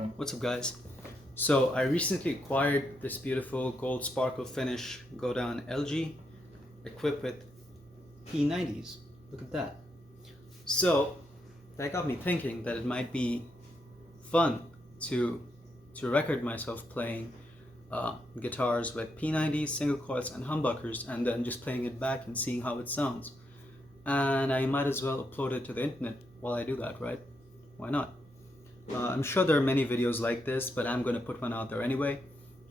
What's up, guys? So I recently acquired this beautiful gold sparkle finish go down LG equipped with P90s. Look at that. So that got me thinking that it might be fun to record myself playing guitars with P90s, single coils, and humbuckers, and then just playing it back and seeing how it sounds. And I might as well upload it to the internet while I do that, right? Why not? I'm sure there are many videos like this, but I'm going to put one out there anyway.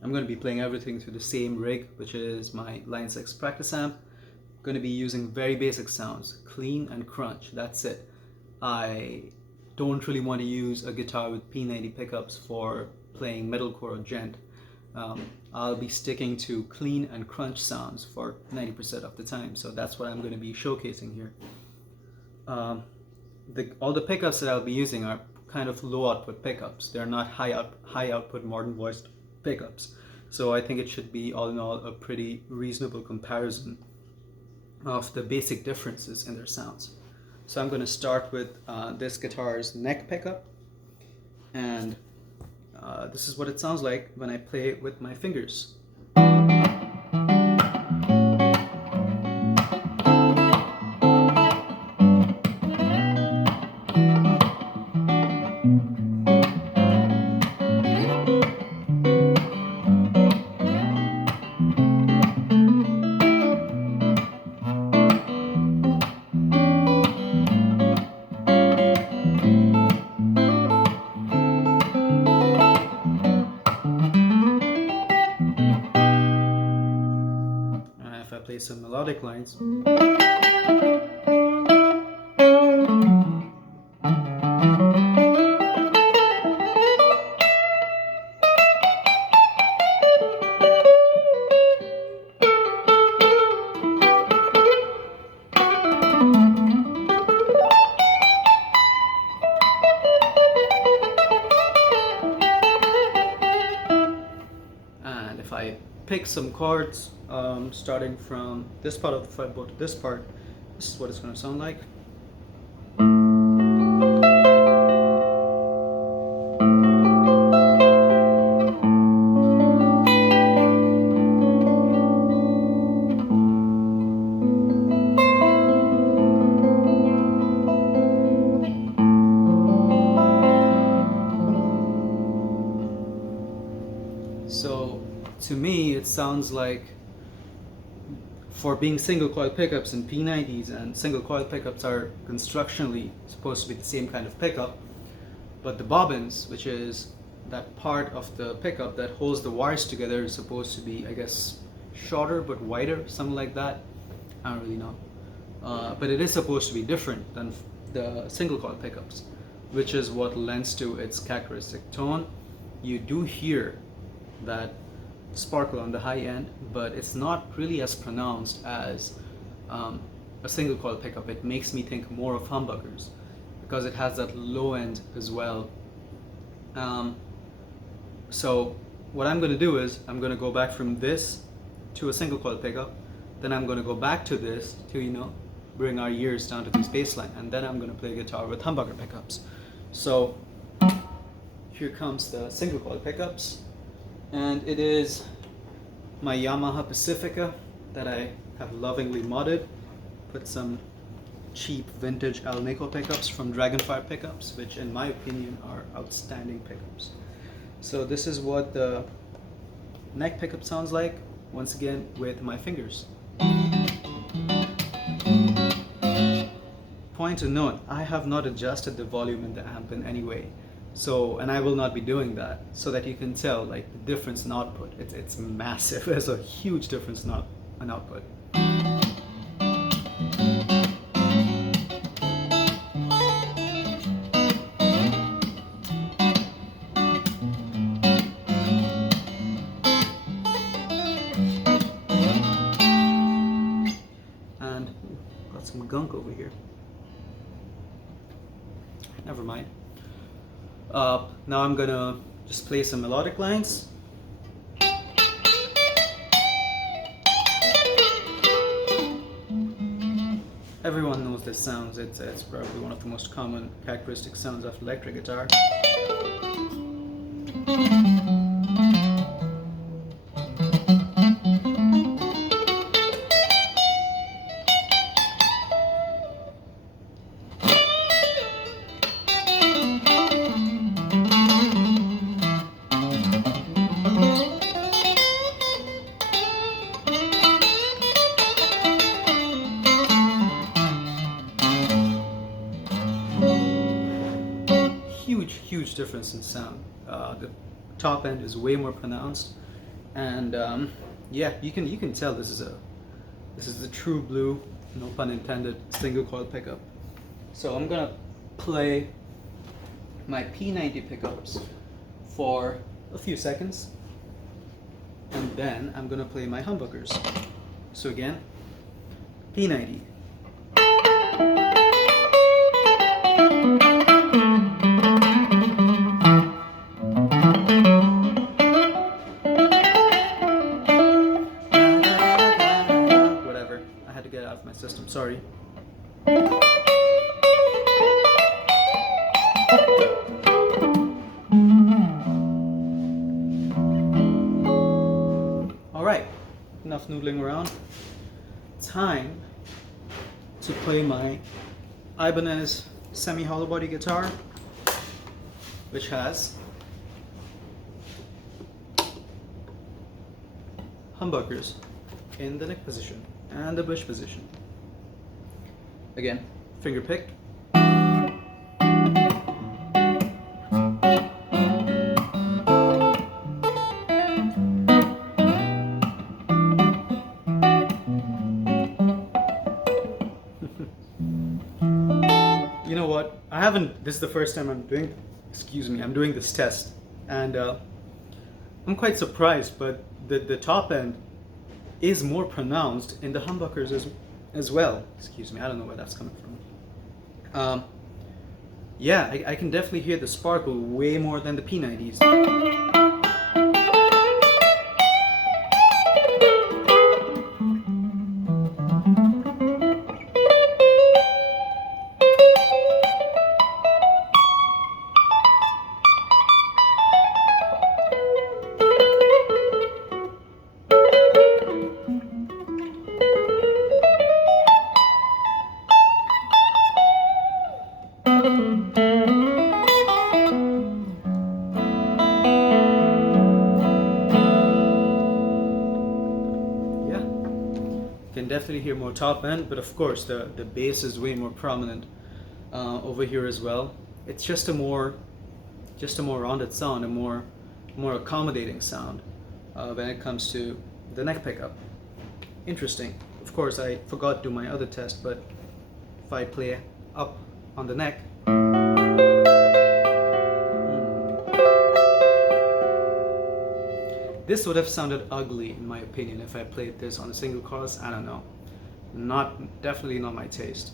I'm going to be playing everything through the same rig, which is my Line 6 practice amp. I'm going to be using very basic sounds, clean and crunch, that's it. I don't really want to use a guitar with P90 pickups for playing metalcore or gent. I'll be sticking to clean and crunch sounds for 90% of the time, so that's what I'm going to be showcasing here. All the pickups that I'll be using are kind of low output pickups. They're not high output modern voiced pickups. So I think it should be all in all a pretty reasonable comparison of the basic differences in their sounds. So I'm going to start with this guitar's neck pickup, and this is what it sounds like when I play it with my fingers. If I play some melodic lines, and if I pick some chords starting from this part of the fretboard to this part, this is what it's going to sound like. So to me it sounds like, for being single coil pickups and P90s, and single coil pickups are constructionally supposed to be the same kind of pickup, but the bobbins, which is that part of the pickup that holds the wires together, is supposed to be, I guess, shorter but wider, something like that. I don't really know. But it is supposed to be different than the single coil pickups, which is what lends to its characteristic tone. You do hear that sparkle on the high end, but it's not really as pronounced as a single coil pickup. It makes me think more of humbuckers because it has that low end as well. So what I'm going to do is I'm going to go back from this to a single coil pickup, then I'm going to go back to this to bring our ears down to this bass line, and then I'm going to play guitar with humbucker pickups. So here comes the single coil pickups. And it is my Yamaha Pacifica that I have lovingly modded. Put some cheap vintage Alnico pickups from Dragonfire Pickups, which in my opinion are outstanding pickups. So this is what the neck pickup sounds like, once again with my fingers. Point to note, I have not adjusted the volume in the amp in any way. So, and I will not be doing that, so that you can tell like the difference in output. It's massive. There's a huge difference in output. And got some gunk over here. Never mind. Now I'm gonna just play some melodic lines. Everyone knows this sounds. It's probably one of the most common characteristic sounds of electric guitar. Huge difference in sound. The top end is way more pronounced, and yeah, you can tell this is the true blue, no pun intended, single coil pickup. So I'm gonna play my P90 pickups for a few seconds, and then I'm gonna play my humbuckers. So again, P90. My system, sorry. Alright, enough noodling around. Time to play my Ibanez semi-hollow body guitar, which has humbuckers in the neck position and the bush position. Again, finger pick. You know what? This is the first time I'm doing this test, and I'm quite surprised, but the top end is more pronounced in the humbuckers as well. Excuse me, I don't know where that's coming from. Yeah, I can definitely hear the sparkle way more than the P90s. Can definitely hear more top end, but of course the bass is way more prominent over here as well. It's just a more rounded sound, a more accommodating sound when it comes to the neck pickup. Interesting. Of course, I forgot to do my other test, but if I play up on the neck, this would have sounded ugly in my opinion if I played this on a single coil. I don't know. Definitely not my taste.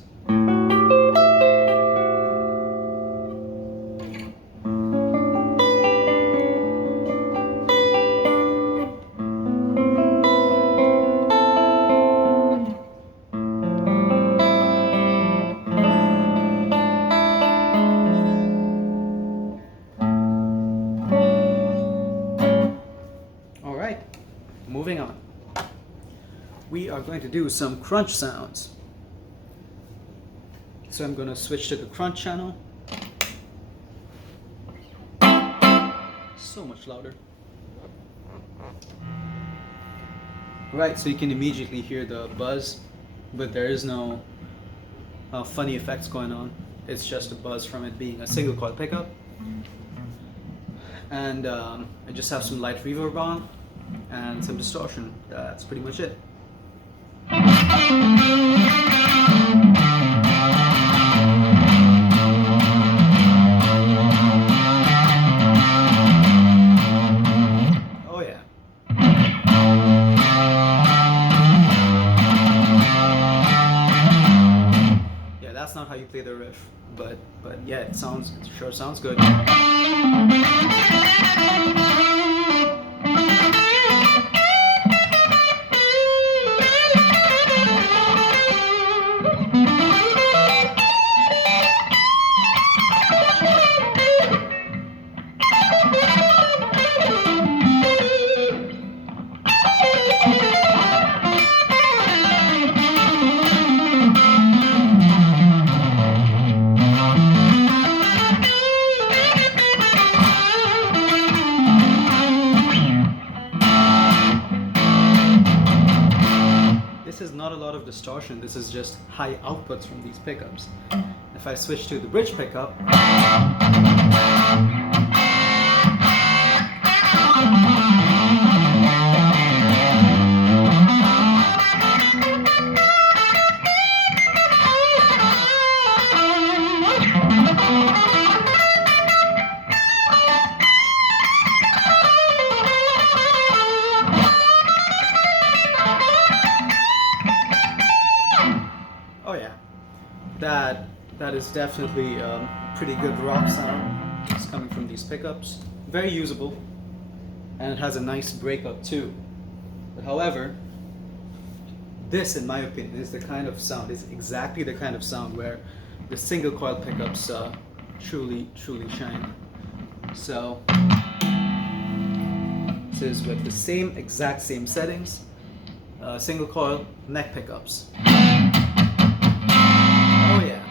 Moving on, we are going to do some crunch sounds. So I'm going to switch to the crunch channel. So much louder. Right, so you can immediately hear the buzz, but there is no funny effects going on. It's just a buzz from it being a single coil pickup. And I just have some light reverb on and some distortion. That's pretty much it. Oh yeah. Yeah, that's not how you play the riff, but yeah, it sure sounds good. distortion. This is just high outputs from these pickups. If I switch to the bridge pickup, oh yeah, that is definitely a pretty good rock sound. It's coming from these pickups. Very usable, and it has a nice breakup too. But however, this, in my opinion, is the kind of sound, is exactly the kind of sound where the single coil pickups truly shine. So this is with the exact same settings, single coil neck pickups. Oh yeah.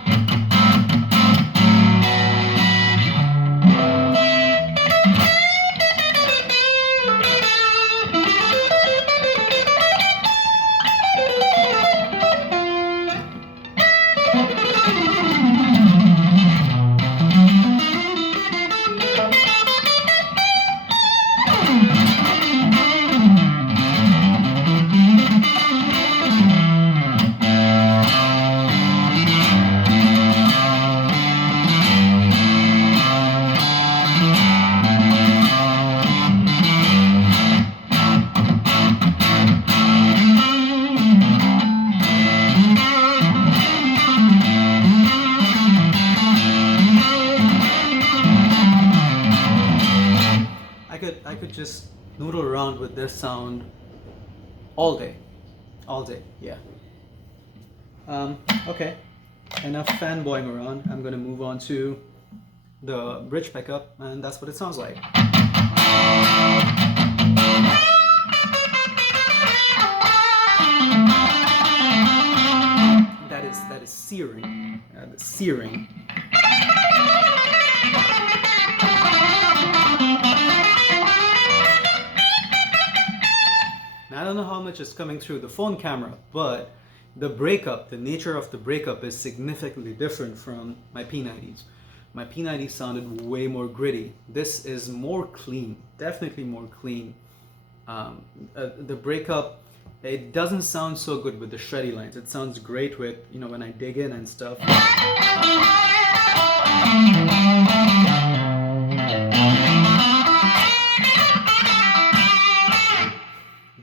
I could just noodle around with this sound all day, yeah. Okay, enough fanboying around. I'm gonna move on to the bridge pickup, and that's what it sounds like. That is searing, the searing. I don't know how much is coming through the phone camera, but the breakup, the nature of the breakup is significantly different from my P90s. My P90s sounded way more gritty. This is more clean, definitely more clean. The breakup, it doesn't sound so good with the shreddy lines. It sounds great with, you know, when I dig in and stuff.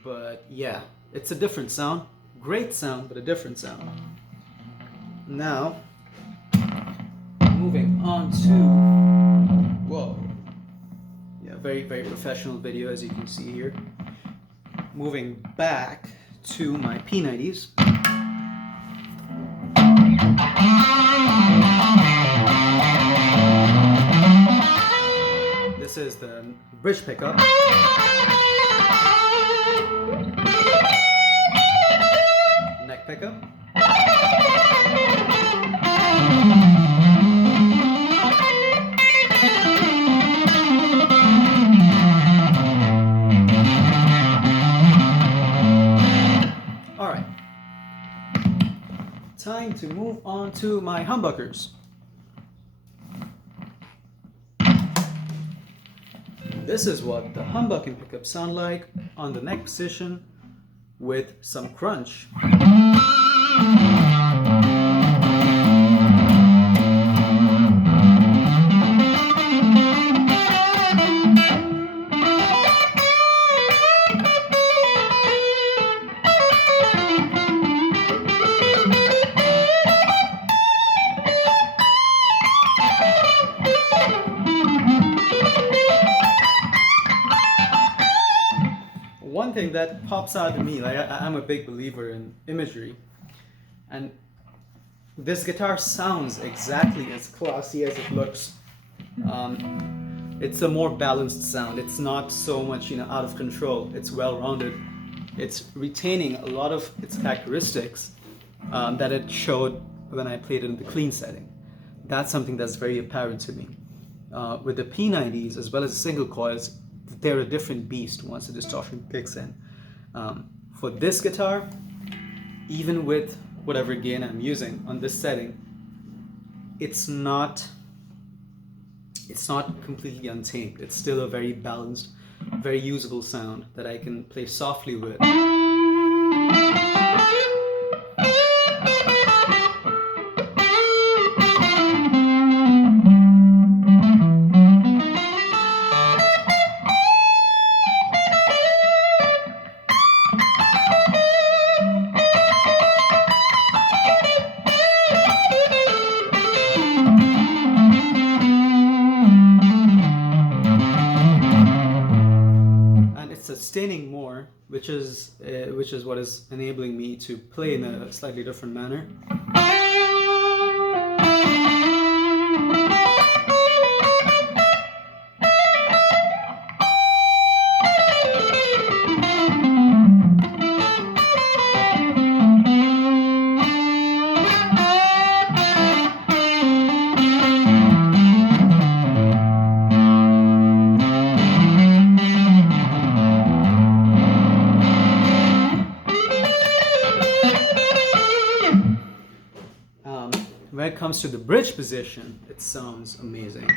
But yeah, it's a different sound. Great sound, but a different sound. Now, moving on to, whoa. Yeah, very professional video, as you can see here. Moving back to my P90s. This is the bridge pickup. Neck pickup. Alright. Time to move on to my humbuckers. This is what the humbucking pickups sound like on the neck position with some crunch. One thing that pops out to me, like I'm a big believer in imagery, and this guitar sounds exactly as classy as it looks. It's a more balanced sound. It's not so much, you know, out of control. It's well-rounded. It's retaining a lot of its characteristics that it showed when I played it in the clean setting. That's something that's very apparent to me. With the P90s as well as the single coils, they're a different beast once the distortion kicks in. For this guitar, even with whatever gain I'm using on this setting, it's not completely untamed. It's still a very balanced, very usable sound that I can play softly with. Sustaining more, which is what is enabling me to play in a slightly different manner. When it comes to the bridge position, it sounds amazing.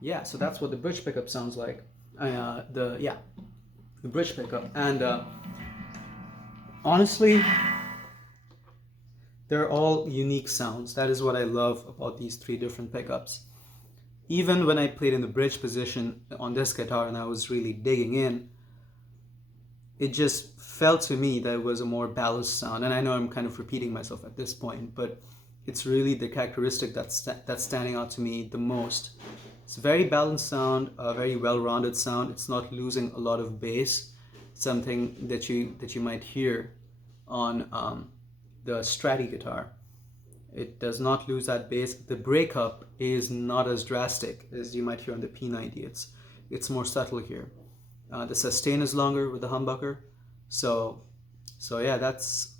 Yeah, so that's what the bridge pickup sounds like. The bridge pickup, and honestly, they're all unique sounds. That is what I love about these three different pickups. Even when I played in the bridge position on this guitar and I was really digging in, it just felt to me that it was a more balanced sound. And I know I'm kind of repeating myself at this point, but it's really the characteristic that's standing out to me the most. It's a very balanced sound, a very well-rounded sound. It's not losing a lot of bass, something that you might hear on the Strati guitar. It does not lose that bass. The breakup is not as drastic as you might hear on the P90. It's more subtle here. The sustain is longer with the humbucker. So yeah, those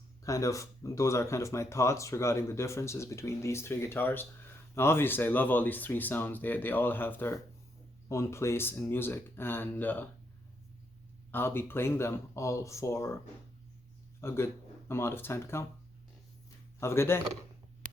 are kind of my thoughts regarding the differences between these three guitars. Now, obviously, I love all these three sounds. They all have their own place in music, and I'll be playing them all for a good amount of time to come. Have a good day.